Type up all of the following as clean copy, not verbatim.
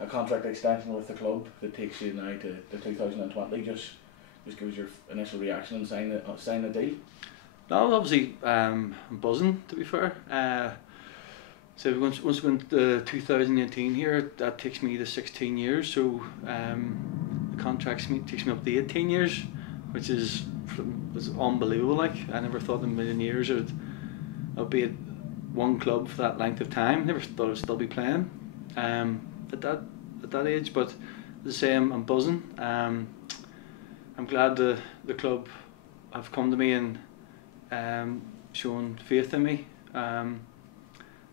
a contract extension with the club that takes you now to 2020. Just give us your initial reaction and sign the deal. No, obviously I'm buzzing, to be fair. So once we go into 2018 here, that takes me to 16 years. So the contract takes me up to 18 years, which was unbelievable. Like, I never thought in a million years I'd be at one club for that length of time. Never thought I'd still be playing at that age. But as I say, I'm buzzing. I'm glad the club have come to me and shown faith in me.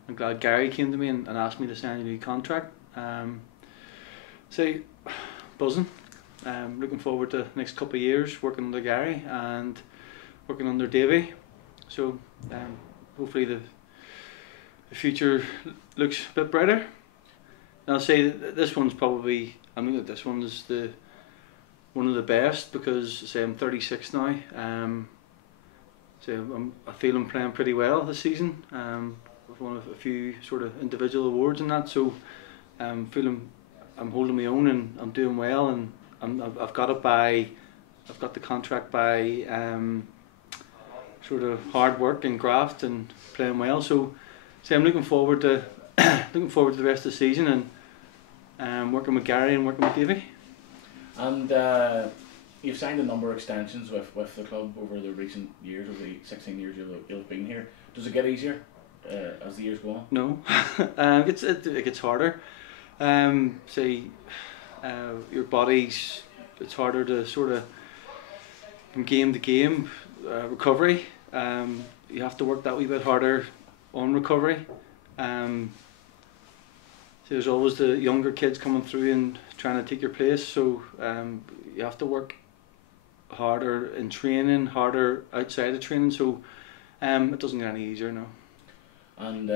I'm glad Gary came to me and asked me to sign a new contract. So buzzing. Looking forward to the next couple of years working under Gary and working under Davey. So hopefully the future looks a bit brighter. And I'll say that this one's probably, I think that this one is one of the best, because say I'm 36 now. So I feel I'm playing pretty well this season. I've won a few sort of individual awards and that, so I'm feeling I'm holding my own and I'm doing well, and I've got the contract by sort of hard work and graft and playing well. So I'm looking forward to the rest of the season and working with Gary and working with Davey. And you've signed a number of extensions with the club over the recent years, over the 16 years you've been here. Does it get easier as the years go on? No, it gets harder. Say your body's, it's harder to sort of from game to game recovery. You have to work that wee bit harder on recovery. So there's always the younger kids coming through and trying to take your place. So you have to work harder in training, harder outside of training. So it doesn't get any easier now. And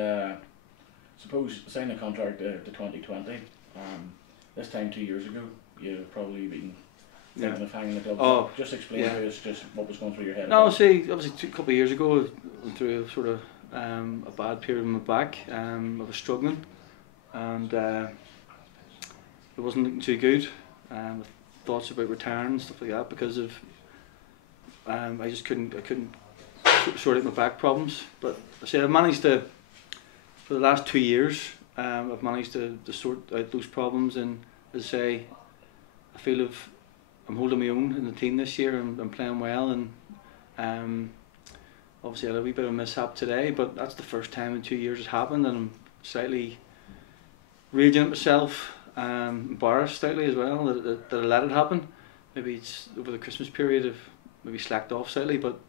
suppose signing a contract to 2020. This time 2 years ago, you've probably been thinking of hanging the club. Oh, just explain to us just what was going through your head. No, see, obviously a couple of years ago, I went through sort of a bad period in my back. I was struggling, and it wasn't looking too good. With thoughts about retiring and stuff like that, because of I just couldn't sort out my back problems. But I say I've managed to, for the last 2 years, I've managed to sort out those problems, and as I say, I feel I'm holding my own in the team this year. I'm playing well, and obviously I had a wee bit of a mishap today, but that's the first time in 2 years it's happened, and I'm slightly raging at myself, embarrassed slightly as well that I let it happen. Maybe it's over the Christmas period I've maybe slacked off slightly, but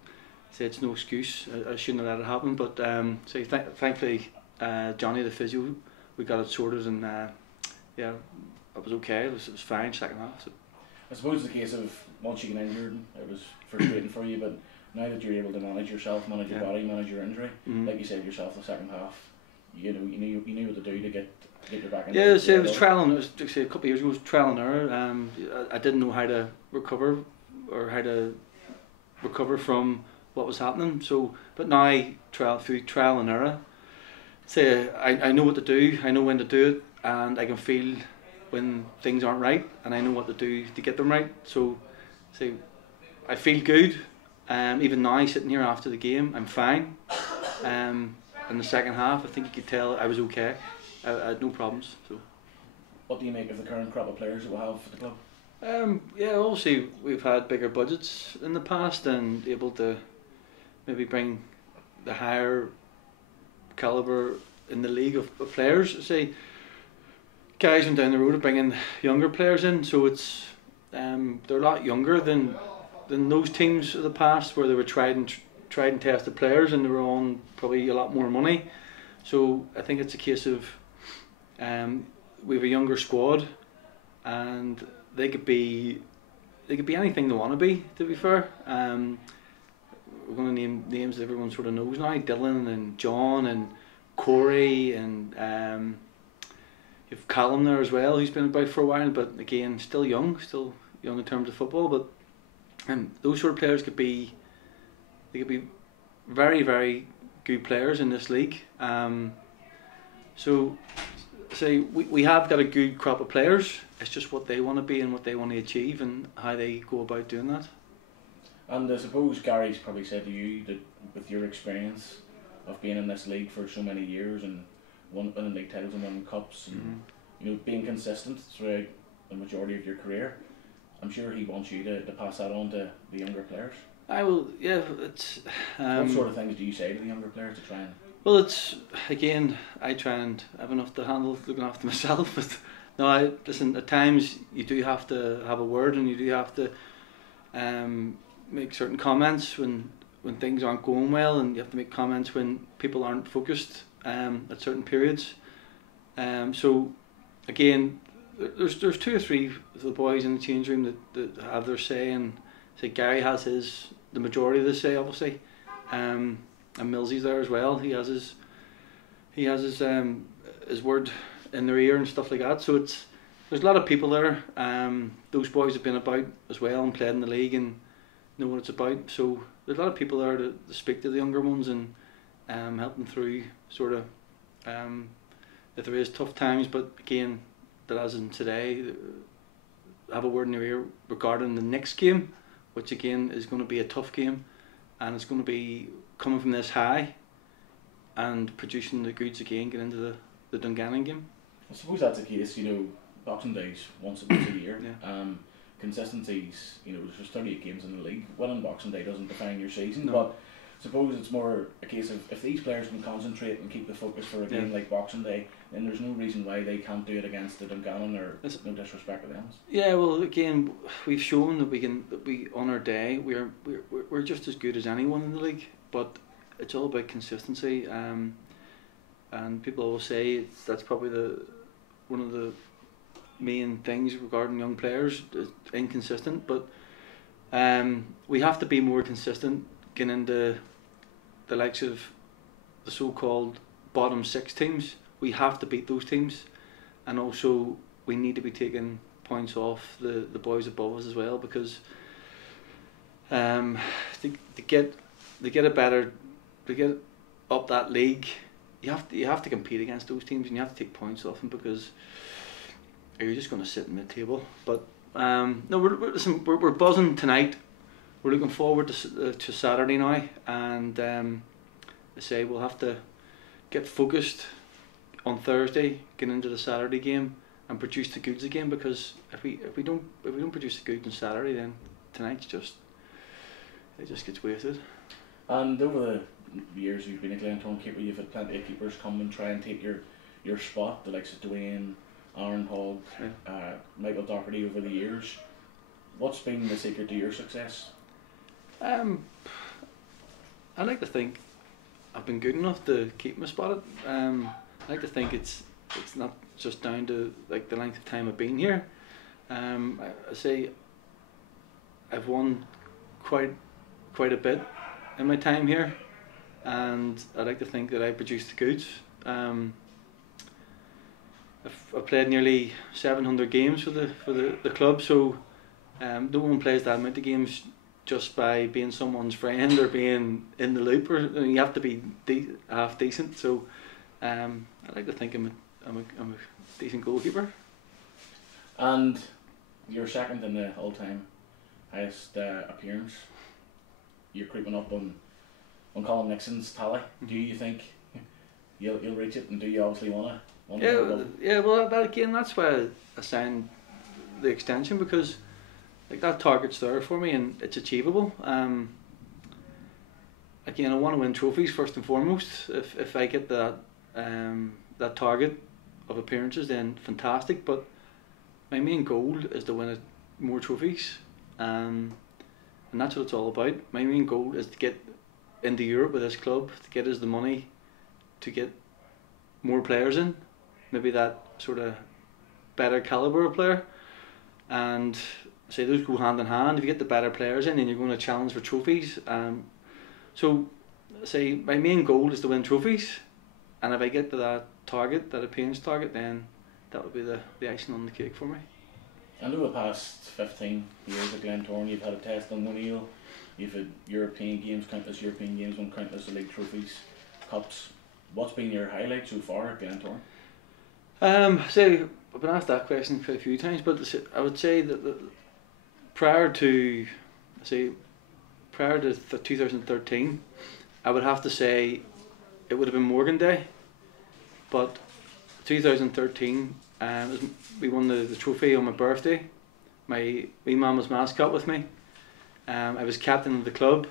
say it's no excuse. I shouldn't have let it happen, but thankfully Johnny the physio, we got it sorted, and yeah, it was okay. It was fine second half. So. I suppose it's the case of once you get injured, it was frustrating for you, but now that you're able to manage yourself, manage your body, manage your injury, like you said yourself, the second half, you knew what to do to get your back in. Yeah, so it was trial and, a couple of years ago, it was trial and error. I didn't know how to recover, or how to recover from what was happening. So, but now through trial and error, say I know what to do, I know when to do it, and I can feel when things aren't right, and I know what to do to get them right. So I feel good. Even now, sitting here after the game, I'm fine. In the second half, I think you could tell I was okay. I had no problems. So, what do you make of the current crop of players that we have for the club? Yeah, obviously we've had bigger budgets in the past and able to maybe bring the higher calibre in the league of players. Say guys went down the road of bringing younger players in, so it's they're a lot younger than those teams of the past where they were tried and tested players, and they were on probably a lot more money. So I think it's a case of we have a younger squad, and they could be anything they want to be. To be fair, we're going to name names that everyone sort of knows now: Dylan and John and Corey, and you have Callum there as well, who's been about for a while, but again still young in terms of football. But those sort of players could be very, very good players in this league. So say we have got a good crop of players. It's just what they want to be and what they want to achieve and how they go about doing that. And I suppose Gary's probably said to you that with your experience of being in this league for so many years and winning league titles and winning cups and you know, being consistent throughout the majority of your career, I'm sure he wants you to pass that on to the younger players. I will, yeah. It's what sort of things do you say to the younger players to try and? Well, it's again, I try and have enough to handle looking after myself. But no, listen. At times you do have to have a word, and you do have to make certain comments when things aren't going well, and you have to make comments when people aren't focused at certain periods. So again, there's 2 or 3 of the boys in the change room that have their say, and say Gary has the majority of the say, obviously, and Millsy's there as well. He has his word in their ear and stuff like that. So there's a lot of people there. Those boys have been about as well and played in the league and know what it's about. So there's a lot of people there to speak to the younger ones and help them through sort of if there is tough times. But again, that as in today, have a word in their ear regarding the next game, which again is going to be a tough game, and it's going to be coming from this high and producing the goods again, get into the Dungannon game. I suppose that's the case, you know, Boxing Day's once a year. Yeah. Consistency's, you know, there's 38 games in the league. Winning Boxing Day doesn't define your season, no. But I suppose it's more a case of if these players can concentrate and keep the focus for a game like Boxing Day, then there's no reason why they can't do it against the Dungannon, or no disrespect to them. Yeah, well, again, we've shown that we on our day we're just as good as anyone in the league, but it's all about consistency. And people always say that's probably one of the main things regarding young players, is inconsistent. But we have to be more consistent getting into the likes of the so-called bottom 6 teams. We have to beat those teams, and also we need to be taking points off the boys above us as well, because to get up that league, you have to compete against those teams, and you have to take points off them, because you're just going to sit in mid-table. But no, we're buzzing tonight. We're looking forward to Saturday now, and I say we'll have to get focused on Thursday, get into the Saturday game, and produce the goods again. Because if we don't produce the goods on Saturday, then tonight's just gets wasted. And over the years you've been a Glentoran keeper, you've had plenty of keepers come and try and take your spot. The likes of Dwayne, Aaron Hogg, Michael Doherty over the years. What's been the secret to your success? I like to think I've been good enough to keep my spot. I like to think it's not just down to like the length of time I've been here. I say I've won quite a bit in my time here, and I like to think that I produced the goods. I've played nearly 700 games for the club, so no one plays that amount of games just by being someone's friend or being in the loop, or you have to be half decent. So I like to think I'm a decent goalkeeper. And you're second in the all-time highest appearance. You're creeping up on Colin Nixon's tally. Do you think you'll reach it, and do you obviously want to? Yeah. Well, that's why I signed the extension, because like that target's there for me and it's achievable. Again, I want to win trophies first and foremost. If I get that target of appearances, then fantastic. But my main goal is to win more trophies, and that's what it's all about. My main goal is to get into Europe with this club, to get us the money, to get more players in, maybe that sort of better calibre of player, and say those go hand in hand. If you get the better players in, then you're going to challenge for trophies. So say my main goal is to win trophies, and if I get to that target, that appearance target, then that would be the icing on the cake for me. And over the past 15 years at Glentoran, you've had a test on O'Neill, you've had European games, countless European games, and countless league trophies, cups. What's been your highlight so far at Glentoran? So I've been asked that question quite a few times, but I would say that prior to 2013, I would have to say it would have been Morgan Day, but 2013, we won the trophy on my birthday. My wee mum was mascot with me. I was captain of the club,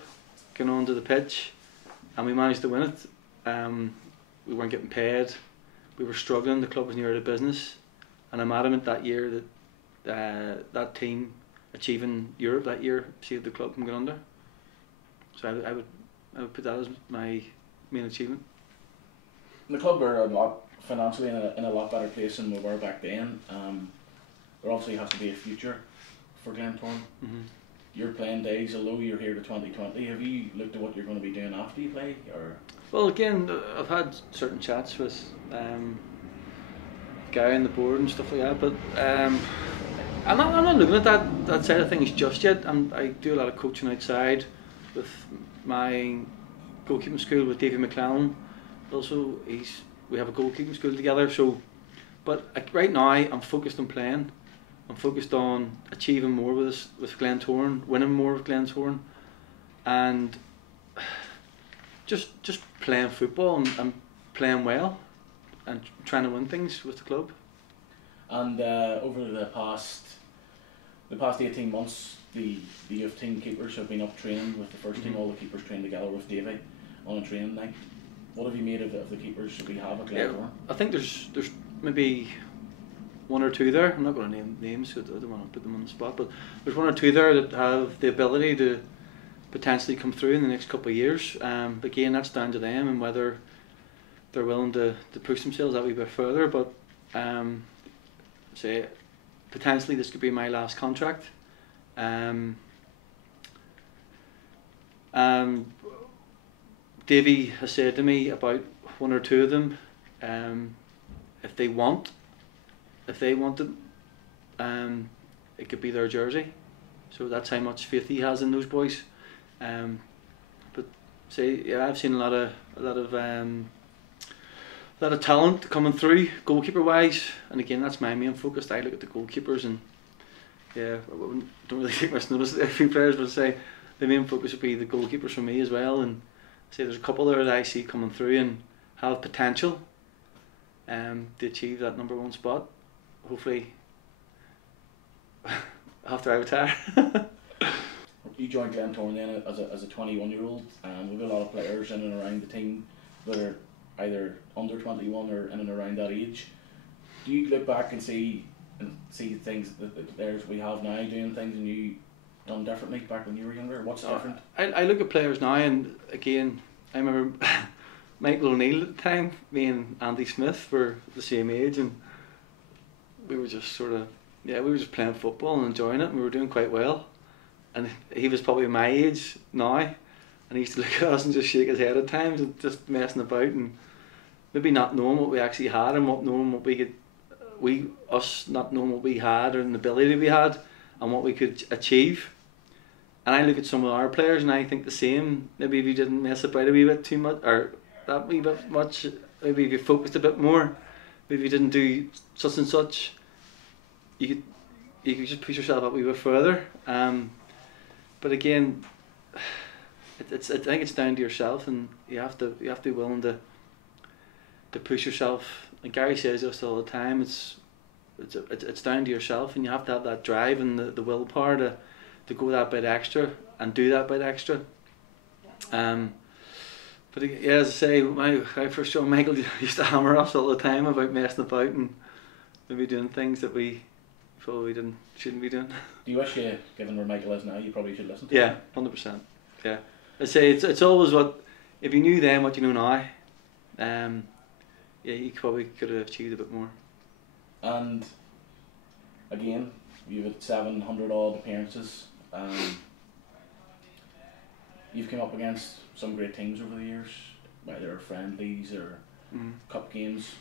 going onto the pitch, and we managed to win it. We weren't getting paid. We were struggling. The club was near out of business, and I'm adamant that year that that team achieving Europe that year saved the club from going under. So I would put that as my main achievement. The club are a lot financially in a lot better place than we were back then. There obviously has to be a future for Glentoran. Your playing days, although you're here to 2020, have you looked at what you're going to be doing after you play? Or well, again, I've had certain chats with Guy on the board and stuff like that, but I'm not looking at that side of things just yet. I do a lot of coaching outside with my goalkeeping school with Davy McClellan. Also, we have a goalkeeping school together. So, but right now I'm focused on playing. I'm focused on achieving more with Glentoran, winning more with Glentoran, and just playing football and playing well, and trying to win things with the club. And over the past 18 months, the youth team keepers have been up training with the first team. All the keepers trained together with Davy on a training night. What have you made of the keepers that we have at Glentoran? Yeah, I think there's maybe one or two there. I'm not going to name names because I don't want to put them on the spot, but there's one or two there that have the ability to potentially come through in the next couple of years. Again, that's down to them and whether they're willing to push themselves that wee bit further. But say potentially this could be my last contract. Davy has said to me about one or two of them, if they want it, it could be their jersey. So that's how much faith he has in those boys. But say, yeah, I've seen a lot of talent coming through goalkeeper wise, and again that's my main focus. I look at the goalkeepers, and yeah, I don't really take much notice of a few players, but say the main focus would be the goalkeepers for me as well. And say there's a couple there that I see coming through and have potential to achieve that #1 spot. Hopefully after I retire. You joined Glentoran then as a 21-year-old. We've got a lot of players in and around the team that are either under 21 or in and around that age. Do you look back and see things that the players we have now doing things and you done differently back when you were younger? What's different? I look at players now, and again I remember Michael O'Neill at the time. Me and Andy Smith were the same age, and we were just we were just playing football and enjoying it, and we were doing quite well. And he was probably my age now, and he used to look at us and just shake his head at times and just messing about and maybe not knowing what we actually had and not knowing what we had or an ability we had and what we could achieve. And I look at some of our players and I think the same. Maybe if you didn't mess about a wee bit too much, or that wee bit much, maybe if you focused a bit more, maybe if you didn't do such and such, you could just push yourself up a wee bit further. But again, I think it's down to yourself, and you have to be willing to push yourself. And Gary says this all the time. It's down to yourself, and you have to have that drive and the willpower to go that bit extra and do that bit extra. But yeah, as I say, my first job, Michael used to hammer us all the time about messing about and maybe doing things that we probably shouldn't be doing. Do you wish given where Michael is now, you probably should listen to him? Yeah, 100%. Yeah, I say it's always if you knew then what you know now, yeah, you probably could have achieved a bit more. And again, you've had 700 odd appearances. You've come up against some great teams over the years, whether friendlies or cup games.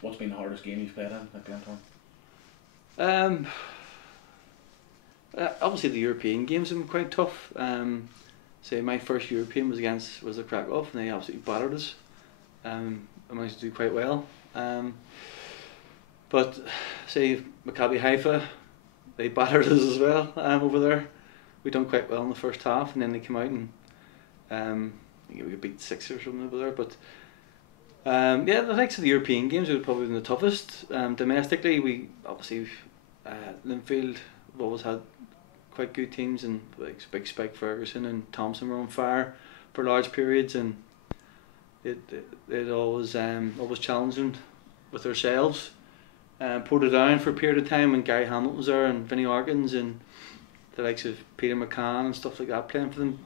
What's been the hardest game you've played in at Glentoran? Obviously the European games have been quite tough. Say my first European was the Krakow, and they absolutely battered us. I managed to do quite well. But say Maccabi Haifa, they battered us as well over there. We done quite well in the first half, and then they came out and I think we beat 6 or something over there. But yeah, the likes of the European games would have probably been the toughest. Domestically, we obviously Linfield have always had quite good teams, and like Big Spike Ferguson and Thompson were on fire for large periods, and it always challenging with ourselves. Portadown for a period of time when Gary Hamilton was there, and Vinnie Harkins and the likes of Peter McCann and stuff like that playing for them.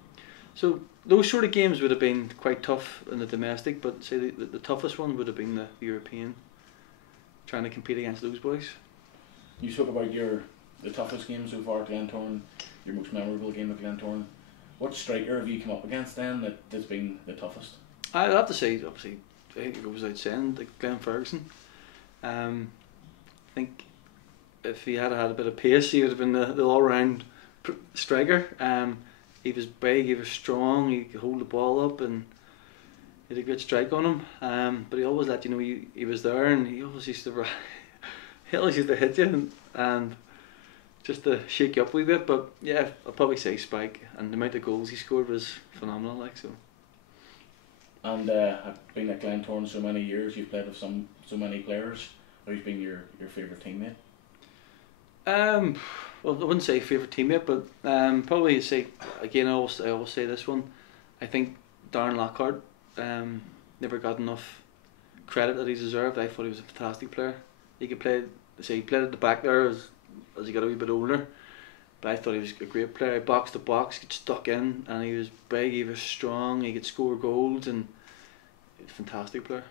So those sort of games would have been quite tough in the domestic, but say the toughest one would have been the European, trying to compete against those boys. You spoke about the toughest game so far at Glentoran, your most memorable game at Glentoran. What striker have you come up against then that's been the toughest? I'd have to say, obviously, I think it goes without saying, like Glenn Ferguson. I think if he had had a bit of pace, he would have been the all-round striker. He was big, he was strong, he could hold the ball up, and he had a good strike on him. But he always let you know he was there, and he always used to hit you and just to shake you up a wee bit. But yeah, I'll probably say Spike, and the amount of goals he scored was phenomenal. Like so. And I've been at Glentoran so many years. You've played with so many players. Who's been your favourite teammate? Well, I wouldn't say favourite teammate, but probably say again. I always say this one. I think Darren Lockhart never got enough credit that he deserved. I thought he was a fantastic player. He could play. Say he played at the back there as he got a wee bit older, but I thought he was a great player. Box to box, get stuck in, and he was big. He was strong. He could score goals, and he was a fantastic player.